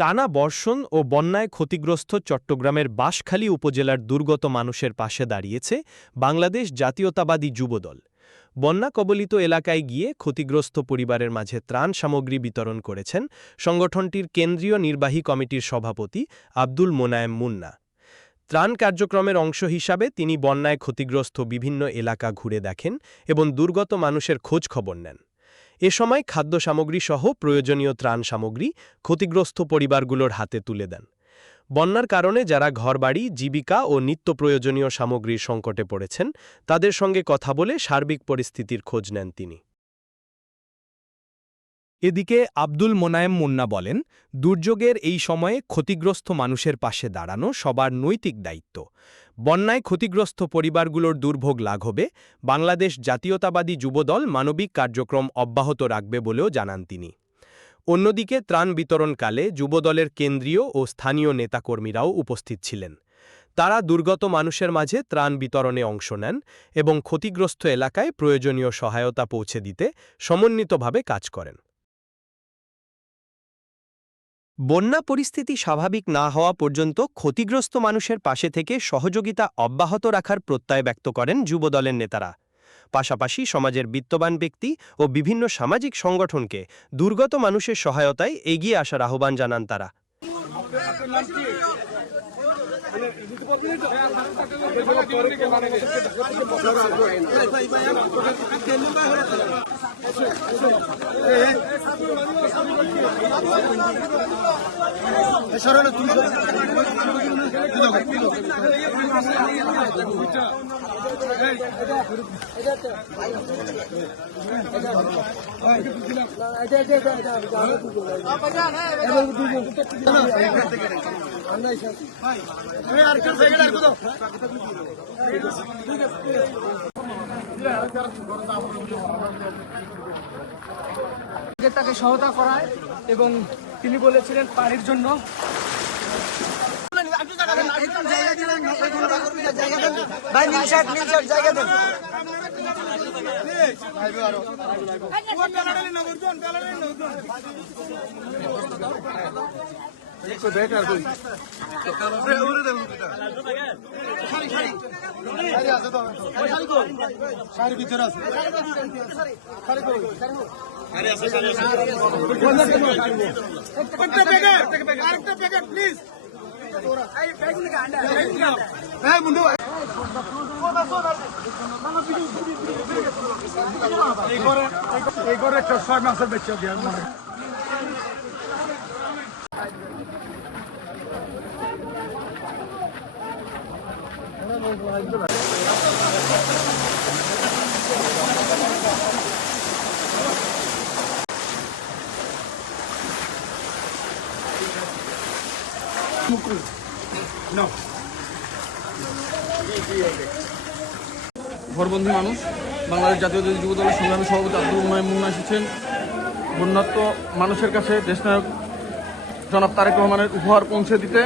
টানা বর্ষণ ও বন্যায় ক্ষতিগ্রস্ত চট্টগ্রামের বাঁশখালী উপজেলার দুর্গত মানুষের পাশে দাঁড়িয়েছে বাংলাদেশ জাতীয়তাবাদী যুবদল। বন্যা কবলিত এলাকায় গিয়ে ক্ষতিগ্রস্ত পরিবারের মাঝে ত্রাণ সামগ্রী বিতরণ করেছেন সংগঠনটির কেন্দ্রীয় নির্বাহী কমিটির সভাপতি আব্দুল মোনায়েম মুন্না। ত্রাণ কার্যক্রমের অংশ হিসাবে তিনি বন্যায় ক্ষতিগ্রস্ত বিভিন্ন এলাকা ঘুরে দেখেন এবং দুর্গত মানুষের খোঁজ খবর নেন। এ সময় খাদ্য সামগ্রী সহ প্রয়োজনীয় ত্রাণ সামগ্রী ক্ষতিগ্রস্ত পরিবারগুলোর হাতে তুলে দেন। বন্যার কারণে যারা ঘরবাড়ি, জীবিকা ও নিত্য প্রয়োজনীয় সামগ্রীর সংকটে পড়েছেন তাদের সঙ্গে কথা বলে সার্বিক পরিস্থিতির খোঁজ নেন তিনি। এদিকে আব্দুল মোনায়েম মুন্না বলেন, দুর্যোগের এই সময়ে ক্ষতিগ্রস্ত মানুষের পাশে দাঁড়ানো সবার নৈতিক দায়িত্ব। বন্যায় ক্ষতিগ্রস্ত পরিবারগুলোর দুর্ভোগ লাঘবে বাংলাদেশ জাতীয়তাবাদী যুবদল মানবিক কার্যক্রম অব্যাহত রাখবে বলেও জানান তিনি। অন্যদিকে ত্রাণ বিতরণকালে যুবদলের কেন্দ্রীয় ও স্থানীয় নেতাকর্মীরাও উপস্থিত ছিলেন। তারা দুর্গত মানুষের মাঝে ত্রাণ বিতরণে অংশ নেন এবং ক্ষতিগ্রস্ত এলাকায় প্রয়োজনীয় সহায়তা পৌঁছে দিতে সমন্বিতভাবে কাজ করেন। বন্যা পরিস্থিতি স্বাভাবিক না হওয়া পর্যন্ত ক্ষতিগ্রস্ত মানুষের পাশে থেকে সহযোগিতা অব্যাহত রাখার প্রত্যয় ব্যক্ত করেন যুবদলের নেতারা। পাশাপাশি সমাজের বিত্তবান ব্যক্তি ও বিভিন্ন সামাজিক সংগঠনকে দুর্গত মানুষের সহায়তায় এগিয়ে আসার আহ্বান জানান তারা। তাকে সহায়তা করায় এবং তিনি বলেছিলেন পানির জন্য একটা 6 মাসের বাচ্চা দিয়ে ঘরবন্দি মানুষ বাংলাদেশ জাতীয়তাবাদী যুবদলের সংগ্রামী সভাপতি আব্দুল মোনায়েম মুন্না এসেছেন বন্যার্ত মানুষের কাছে দেশনায়ক জনাব তারেক রহমানের উপহার পৌঁছে দিতে।